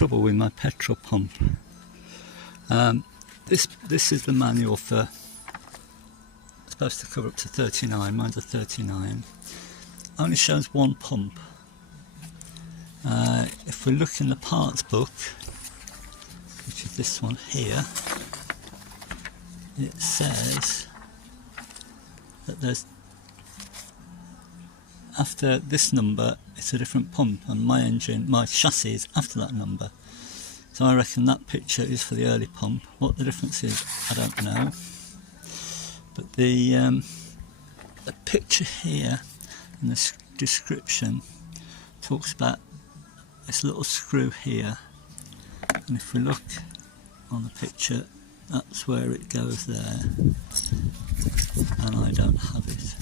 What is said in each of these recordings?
trouble with my petrol pump. This is the manual for, it's supposed to cover up to 39, mine's a 39. Only shows one pump. If we look in the parts book, which is this one here, it says that there's, after this number it's a different pump, and my engine, my chassis is after that number. So I reckon that picture is for the early pump. What the difference is, I don't know. But the picture here in the description talks about this little screw here, and if we look on the picture, that's where it goes there, and I don't have it.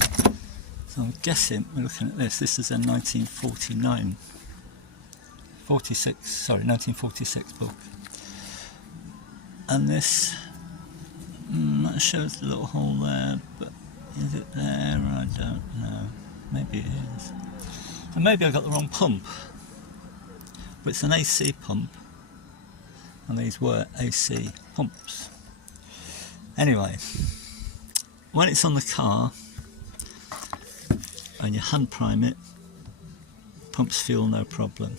So I'm guessing we're looking at this. This is a 1946 book, and this that shows the little hole there, but is it there? I don't know. Maybe it is. And maybe I got the wrong pump, but it's an AC pump, and these were AC pumps. Anyway, when it's on the car and you hand prime it, pumps fuel no problem.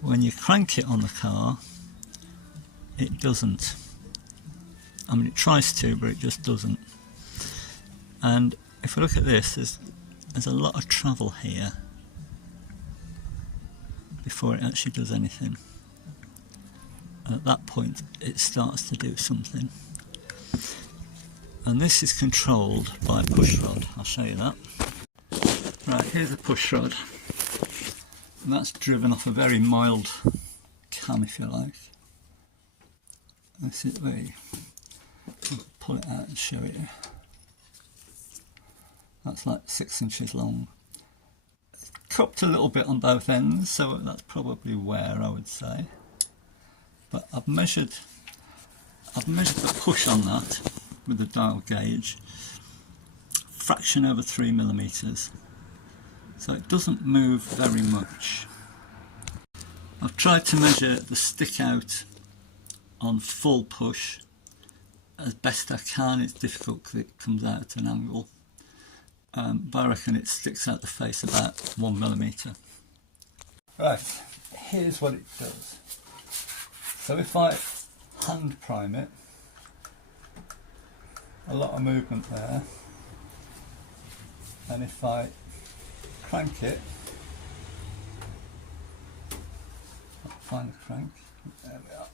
When you crank it on the car, it doesn't. I mean, it tries to, but it just doesn't. And if we look at this, there's a lot of travel here before it actually does anything. And at that point, it starts to do something. And this is controlled by a push rod. I'll show you that. Right, here's a push rod. And that's driven off a very mild cam, if you like. This is where you pull it out and show it you. That's like 6 inches long. It's cupped a little bit on both ends, so that's probably wear, I would say. But I've measured the push on that with the dial gauge, fraction over 3mm. So it doesn't move very much. I've tried to measure the stick out on full push as best I can. It's difficult because it comes out at an angle, but I reckon it sticks out the face about 1mm. Right, here's what it does. So if I hand prime it, a lot of movement there, and if I crank it, I'll find the crank, there we are.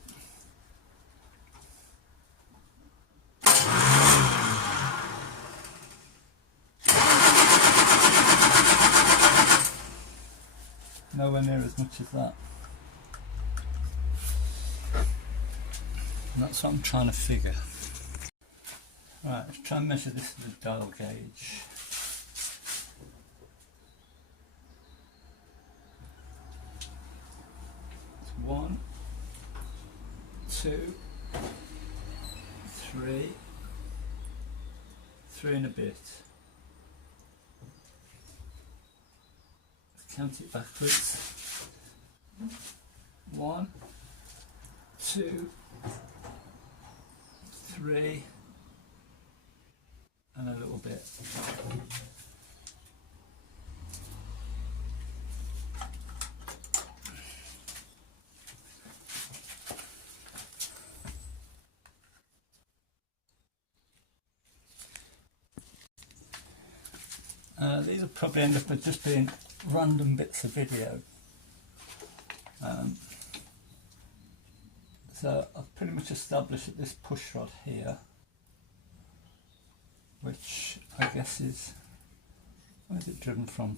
Nowhere near as much as that. And that's what I'm trying to figure. Right, let's try and measure this with a dial gauge. It's 1, 2, 3, 3 and a bit. Let's count it backwards. 1, 2, 3 and a little bit. These will probably end up as just being random bits of video. So I've pretty much established that this push rod here, which I guess is, where is it driven from?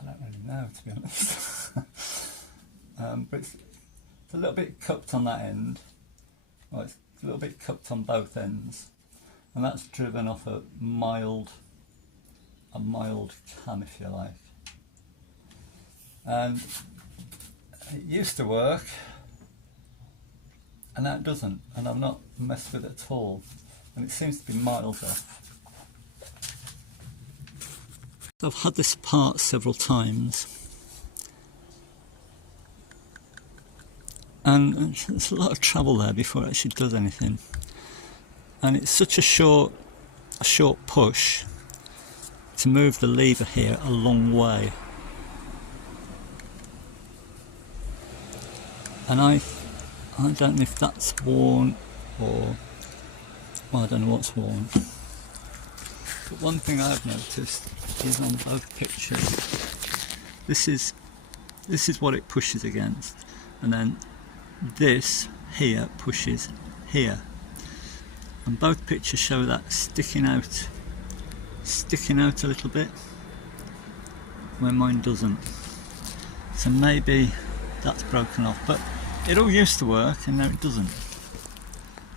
I don't really know, to be honest. But it's a little bit cupped on that end. Well, it's a little bit cupped on both ends, and that's driven off a mild cam, if you like. And it used to work, and now it doesn't, and I've not messed with it at all, and it seems to be miles off. I've had this part several times, and there's a lot of travel there before it actually does anything. And it's such a short push to move the lever here a long way. And I don't know if that's worn or, well, I don't know what's worn. But one thing I've noticed is on both pictures, this is what it pushes against, and then this here pushes here. And both pictures show that sticking out a little bit, where mine doesn't. So maybe that's broken off, but it all used to work and now it doesn't.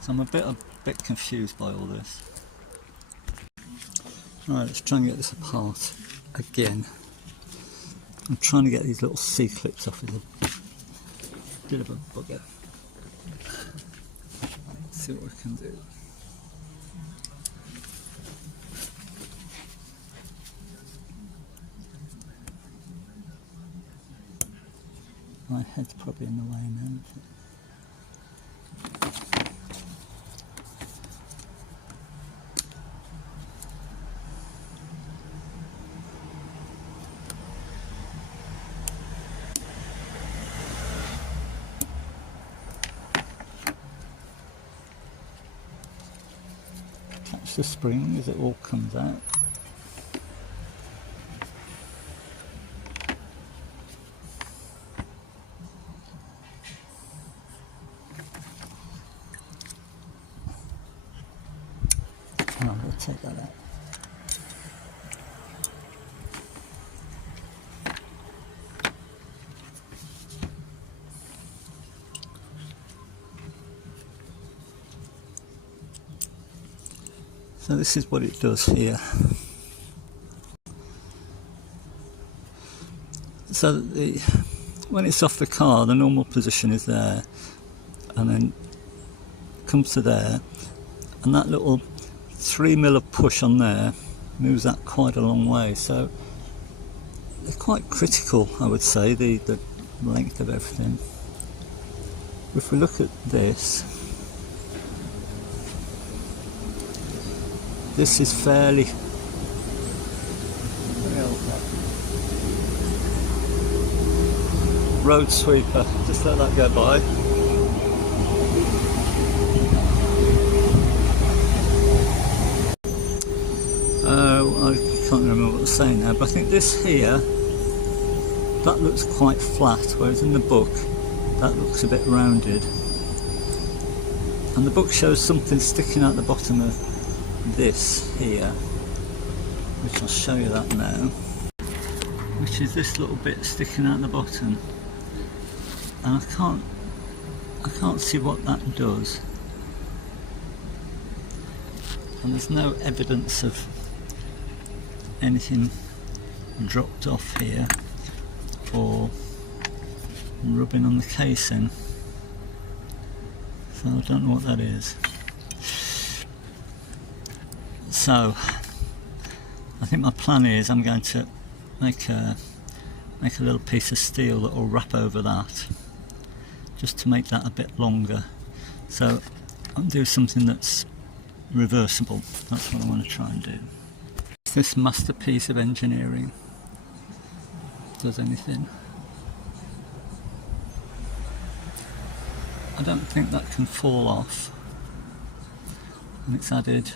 So I'm a bit confused by all this. Alright, let's try and get this apart again. I'm trying to get these little C-clips off. It's a bit of a bugger. Let's see what we can do. My head's probably in the way now, isn't it? Catch the spring as it all comes out. And I'm going to take that out. So this is what it does here. So when it's off the car, the normal position is there, and then it comes to there, and that little 3mm of push on there moves that quite a long way. So they're quite critical, I would say, the length of everything. If we look at this, this is fairly road sweeper. Just let that go by. I can't remember what I was saying now, but I think this here, that looks quite flat, whereas in the book that looks a bit rounded. And the book shows something sticking out the bottom of this here, which I'll show you that now, which is this little bit sticking out the bottom, and I can't see what that does, and there's no evidence of anything dropped off here or rubbing on the casing, so I don't know what that is. So I think my plan is I'm going to make a little piece of steel that will wrap over that, just to make that a bit longer. So I'll do something that's reversible. That's what I want to try and do. If this masterpiece of engineering does anything, I don't think that can fall off, and it's added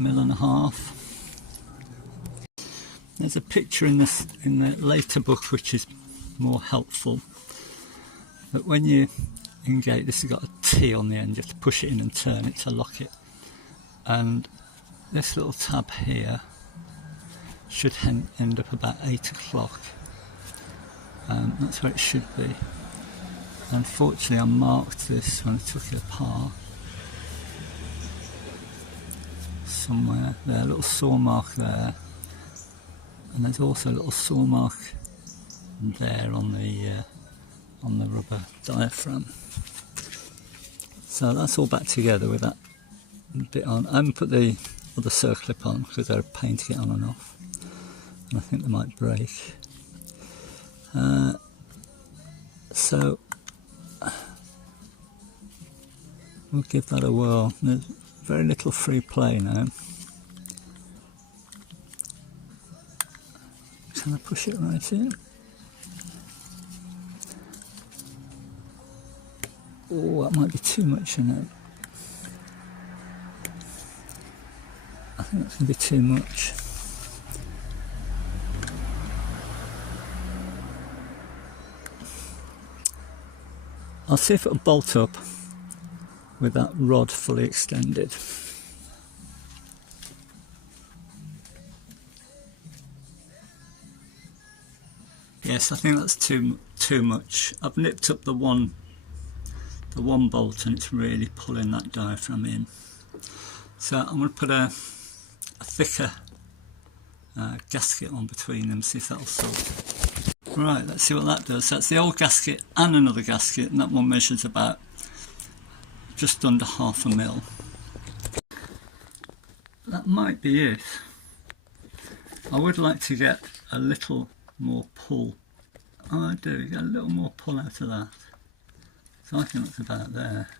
1.5 mm. There's a picture in the later book which is more helpful, but when you engage, this has got a T on the end, you have to push it in and turn it to lock it, and this little tab here should end up about 8 o'clock, and that's where it should be. Unfortunately I marked this when I took it apart somewhere there, a little saw mark there, and there's also a little saw mark there on the rubber diaphragm. So that's all back together with that bit on. I haven't put the other circlip on because they're a pain to get on and off, and I think they might break. So We'll give that a whirl. There's very little free play now. Can I push it right in? Oh, that might be too much, you know. I think that's going to be too much. I'll see if it'll bolt up with that rod fully extended. Yes, I think that's too much. I've nipped up the one bolt and it's really pulling that diaphragm in. So I'm going to put a thicker gasket on between them, see if that'll solve it. Right, let's see what that does. That's the old gasket and another gasket, and that one measures about just under 1/2 mil. That might be it. I would like to get a little more pull. Oh, I do, get a little more pull out of that. So I think that's about there.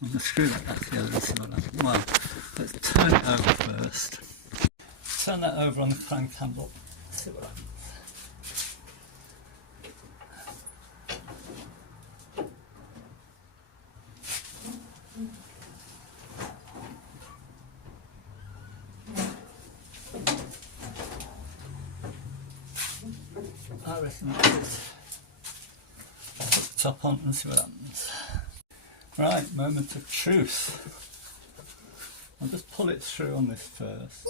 I'm going to screw that back together and see what happens. Well, let's turn it over first. Turn that over on the crank handle. See what happens. I reckon that's it. I'll put the top on and see what happens. Right, moment of truth. I'll just pull it through on this first.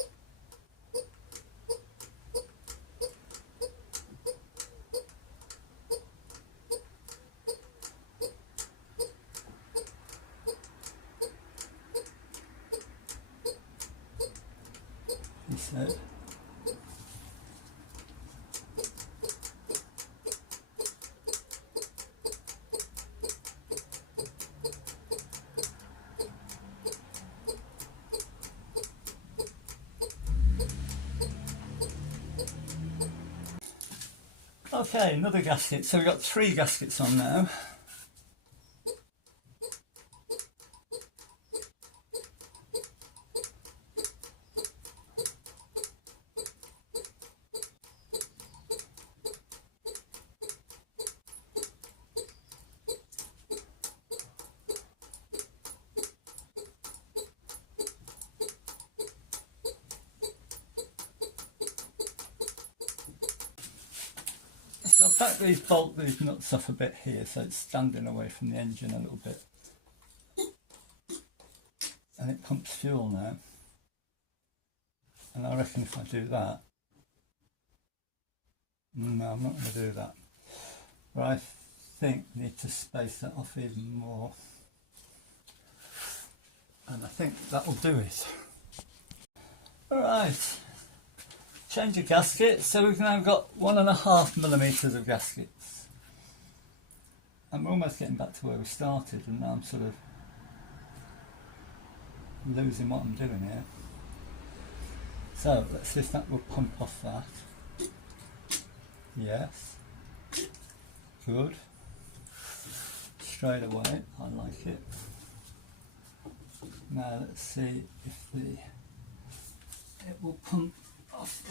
He said. Okay, another gasket. So we've got 3 gaskets on now. So I've backed these nuts off a bit here, so it's standing away from the engine a little bit. And it pumps fuel now. And I reckon if I do that, no, I'm not going to do that. But I think I need to space that off even more. And I think that will do it. Alright. Change of gasket, so we've now got 1.5 millimeters of gaskets. And we're almost getting back to where we started, and now I'm sort of losing what I'm doing here. So let's see if that will pump off that. Yes. Good. Straight away, I like it. Now let's see if it will pump off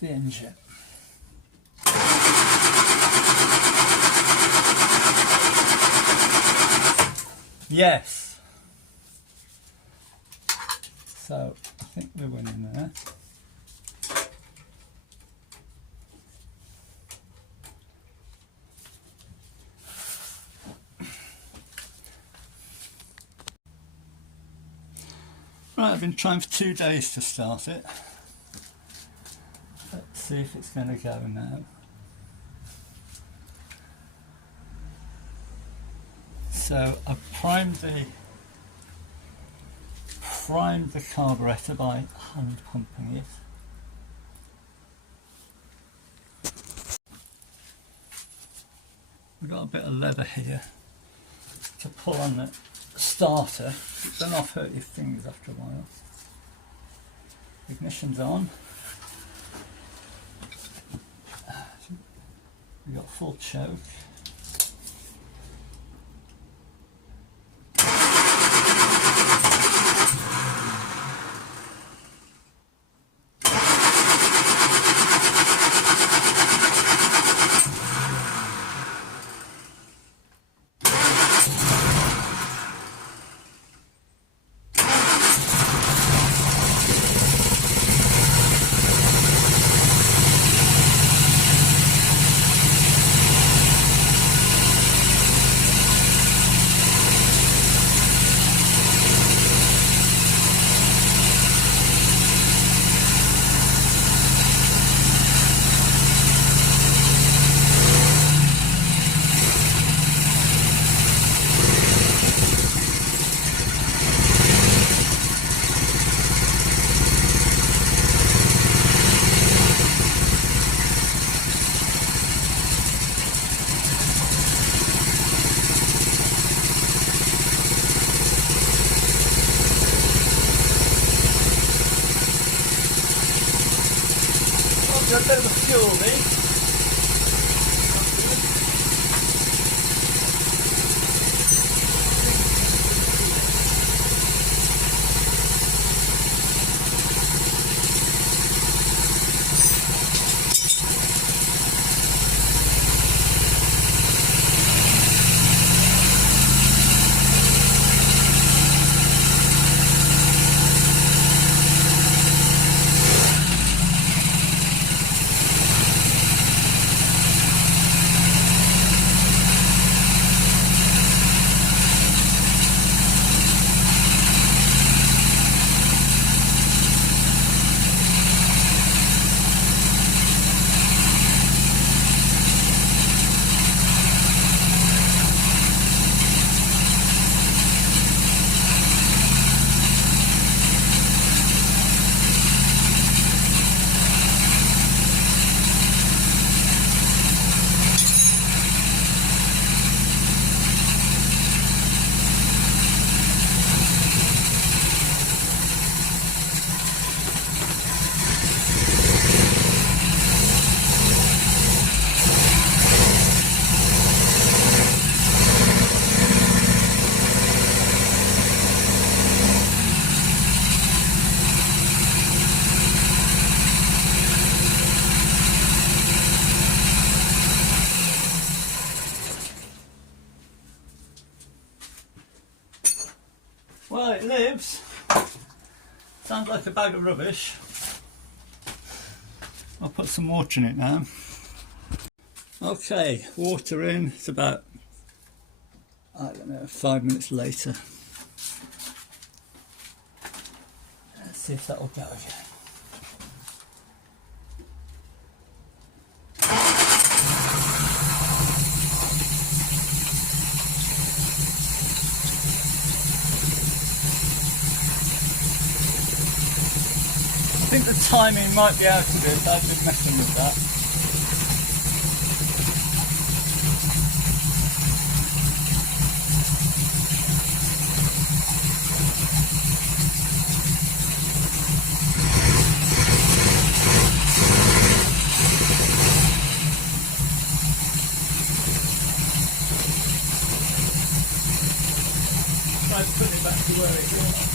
the engine. Yes. So I think we're winning there. Right, I've been trying for 2 days to start it. Let's see if it's going to go now. So I've primed the carburettor by hand pumping it. We've got a bit of leather here to pull on the starter. Then I'll hurt your fingers after a while. Ignition's on. We've got full choke. Got a bit of a fury. Well, it lives. Sounds like a bag of rubbish. I'll put some water in it now. Okay, water in. It's about, I don't know, 5 minutes later. Let's see if that will go again. I think the timing might be out of it. I've been messing with that. Try to put it back to where it was.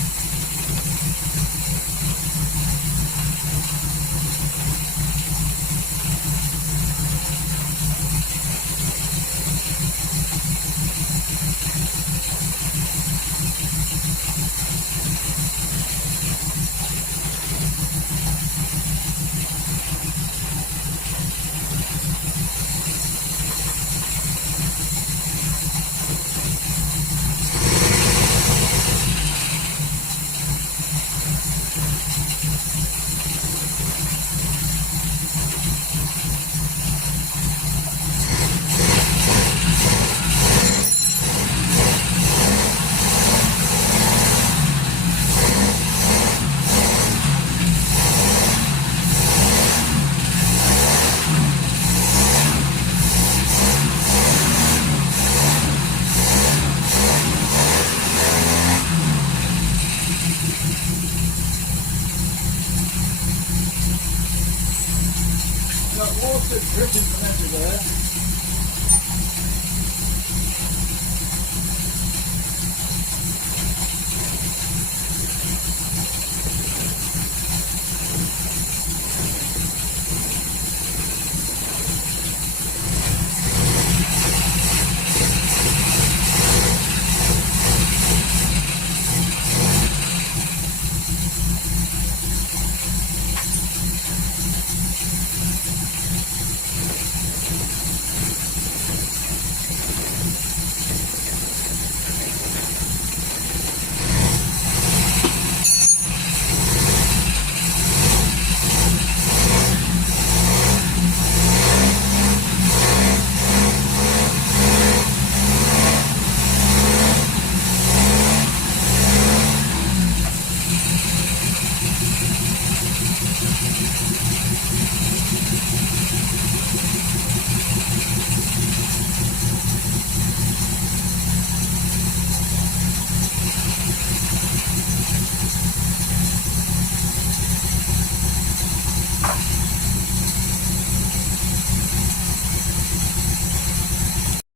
Got water dripping from everywhere.